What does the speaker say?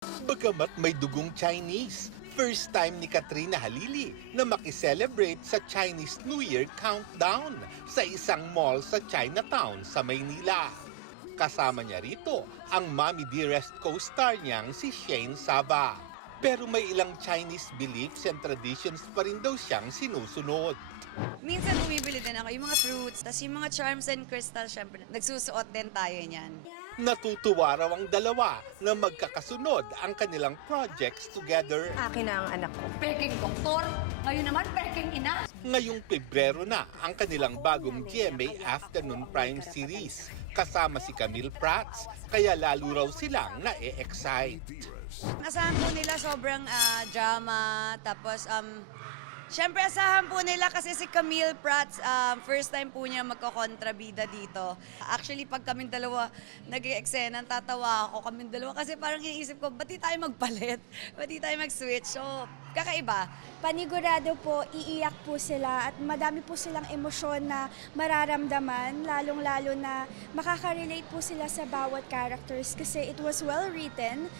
Bagamat may dugong Chinese, first time ni Katrina Halili na makiselebrate sa Chinese New Year countdown sa isang mall sa Chinatown sa Maynila. Kasama niya rito ang Mommy Dearest co-star niyang si Shane Saba. Pero may ilang Chinese beliefs and traditions pa rin daw siyang sinusunod. Minsan bumibili din ako yung mga fruits, tas yung mga charms and crystals, syempre, nagsusuot din tayo niyan. Natutuwa raw ang dalawa na magkakasunod ang kanilang projects together. Akin na ang anak ko. Peking doktor, ngayon naman peking ina. Ngayong Pebrero na ang kanilang bagong GMA Afternoon Prime Series. Kasama si Camille Prats, kaya lalo raw silang na-excite. Asahan po nila sobrang drama, tapos syempre asahan po nila kasi si Camille Prats, first time po niya magkokontrabida dito. Actually, pag kaming dalawa nag-eksena, tatawa ako kaming dalawa kasi parang iniisip ko, ba't di tayo magpalit? Ba't di tayo mag-switch? So, kakaiba. Panigurado po, iiyak po sila at madami po silang emosyon na mararamdaman, lalong-lalo na makaka-relate po sila sa bawat characters kasi it was well written.